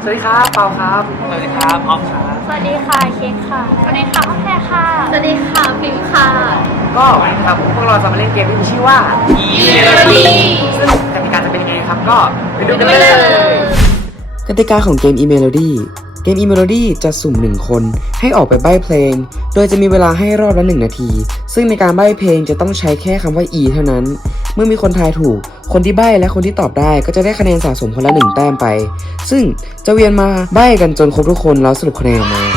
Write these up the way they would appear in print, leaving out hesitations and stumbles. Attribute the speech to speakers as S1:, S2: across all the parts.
S1: วัสดีครับเปาครับ
S2: สวัสดีครับออฟครับ
S3: สวัสดีค่ะเค้กค่ะสวัสดีค่ะอ้อมแพรค่ะสวัสดีค่ะฟิล์มค่ะ
S1: ก็ครับพวกเราจะมาเล่นเกมที่มีชื่อว่า
S3: Melody
S1: ซึ่งกติกาจะเป็นยังไงครับก็ไปดูกันเลย
S4: กติกาของเกม e-melody เกม e-melody จะสุ่ม1คนให้ออกไปใบ้เพลงโดยจะมีเวลาให้รอบละ1นาทีซึ่งในการใบ้เพลงจะต้องใช้แค่คำว่า e เท่านั้นเมื่อมีคนทายถูกคนที่ใบ้และคนที่ตอบได้ก็จะได้คะแนนสะสมคนละ1แต้มไปซึ่งจะเวียนมาใบ้กันจนครบทุกคนแล้วสรุปคะแนนออกมา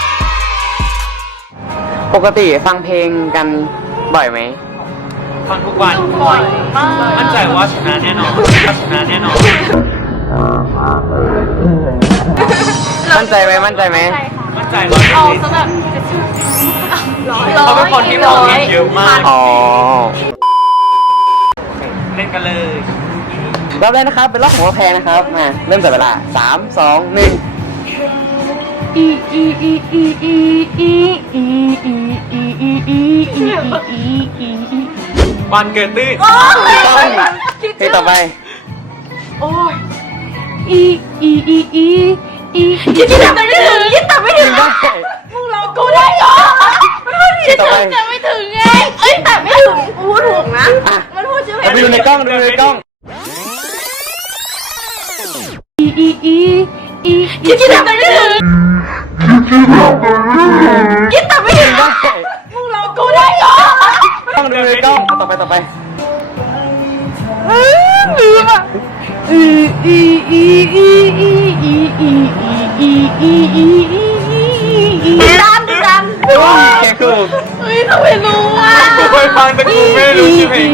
S4: ปกติฟังเพลงกันบ่อยไหม
S2: ฟังทุกวันมั่นใจว่าชนะแน่นอนชนะแน่นอน
S4: มั่นใจไหมมั่นใจไหม
S2: มั่นใจ100%
S3: เอาซะแบบจะชื่อ
S2: เขาเป็นคนที่มองเยอะมาก
S4: อ๋อ
S2: เล่นกันเลย
S4: รอบแรกนะครับเป็นรอบของแพงนะครับมาเริ่มจากเวลา3 2 1
S2: วันเกิดตื้น
S4: เพลงต่อไป
S3: โอ้ยยิ่งแต่ไม่ถึงมึงรอกูได้เหรอยิ่งแต่ไม่ถึงไงแต่ไม่ถึงกูถูกนะมันพูดชื่อเพลง
S4: ดูในกล้องดูในกล้อง
S3: ยิ่งแต่ไม่ถึงยิ่งแต่ไม่ถึงมึงรอกูได้เหรอ
S4: ต้องดูในกล้องต่อไป
S3: ลืมอ่ะดัน
S4: แค่คือ
S3: เฮ้ยทำไมรู้อ่ะ
S2: กูเคยฟังแต่กูไม่รู้ชื่อเพลง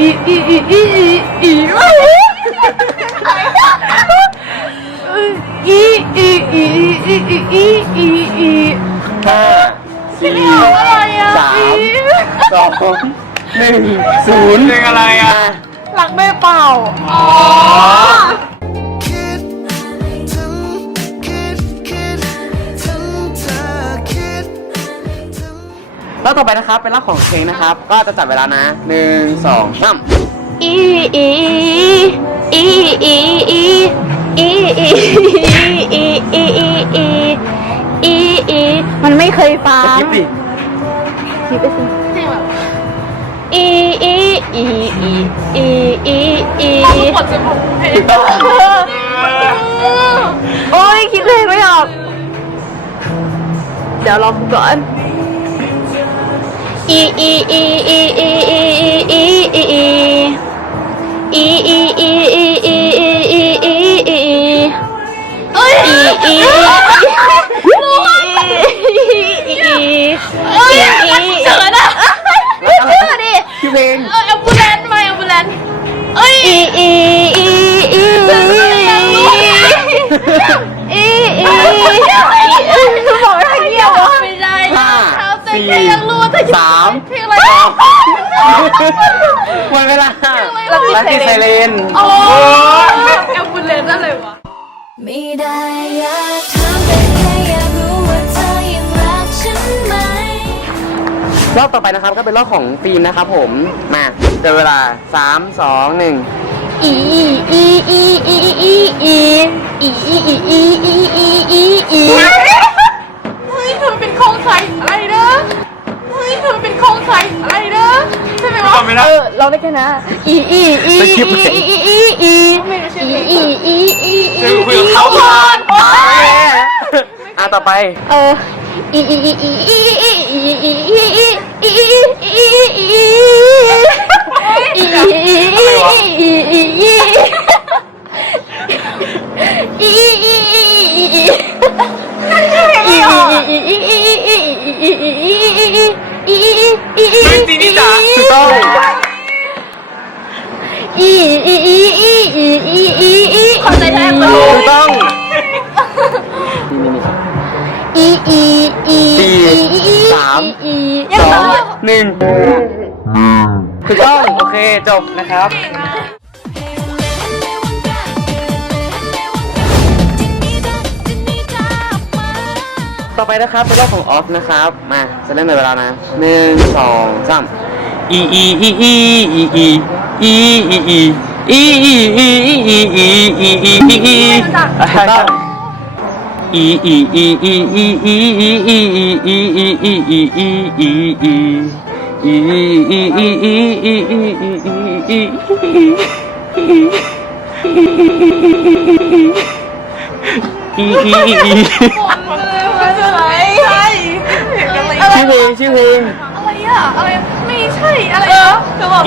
S4: 5 4 3 2 1 0
S2: เพลงอะไรอ่ะ
S3: รักแม่เปล่าอ๋อ
S4: แล้วต่อไปนะครับเป็นรอบของเพลงนะครับก็จะจับเวลานะ1 2 3
S3: มันไม่เคยฟัง
S4: คิดดิ
S3: คิดไปสิจริงเหรอปวดจมูกโอ้ยคิดเลยไม่ออกเดี๋ยวรอกูก่อน
S4: ชื่อเพลง
S3: แอมบูเลนมาแอมบูเลนบอกให้เงียบไม่ได้
S4: 5 4 3
S3: เพลงอะไร
S4: หมดเวลาลัคกี้ไซเรน
S3: โอ้แอมบูเลนอะไรวะ
S5: ไม่ได้อยากถามแต่แค่อยากรู้ว่าเธอยังรักฉันไหม
S4: รอบต่อไปนะครับก็เป็นรอบของฟิล์มนะครับผมมาเจอเวลา3 2 1
S3: เฮ้ยเธอเป็นของใครอะไรนะใช่ไหมวะเราได้แค่นะ
S2: จะคุยกับเขาก่อน
S4: ต่อไป
S2: ตีนี่จ๋า
S4: ถูกต้อง
S3: ขอใจแทน
S4: ถูกต้อง4 3 2 1ถูกต้องโอเคจบนะครับต่อไปนะครับเป็นรอบของออฟนะครับมาจะเล่นในเวลานะ1 2 3 ถูกต้องชื่อเพลง
S3: อะไรอ่ะอะไรไม่ใช่อะไรคือบอก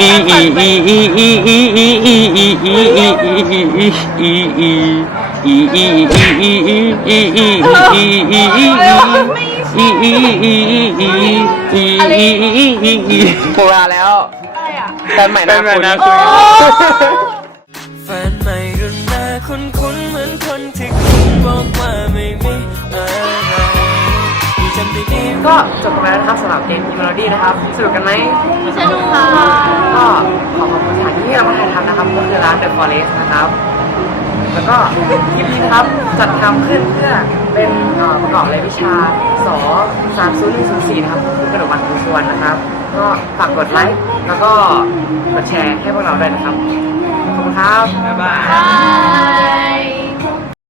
S4: โบราณแล้ว
S3: อะไรอ่ะ
S4: แต่ใหม่นะคุณ
S6: แฟนใหม่รุ่นหน้าคุ้นๆเหมือนคนที่คุณบอกว่าไม่มีอะไรที่จำได้ดี
S1: ก็จบกันแล้วนะครับสำหรับเกม Melody นะครับสนุกกันไหม
S3: สนุกค่ะ
S1: ก็ขอขอบคุณสถานที่ที่เรามาถ่ายทำนะครับก็คือร้าน The Forest นะครับ แล้วก็คลิปนี้นะครับจัดทำขึ้นเพื่อเป็นประกอบรายวิชาส30104นะครับคือกระดูกวันคุณชวนนะครับ ก็ฝากกดไลค์แล้วก็กดแชร์ให้พวกเราด้วยนะครับ ขอบคุณครับ
S2: บ๊ายบาย
S3: บาย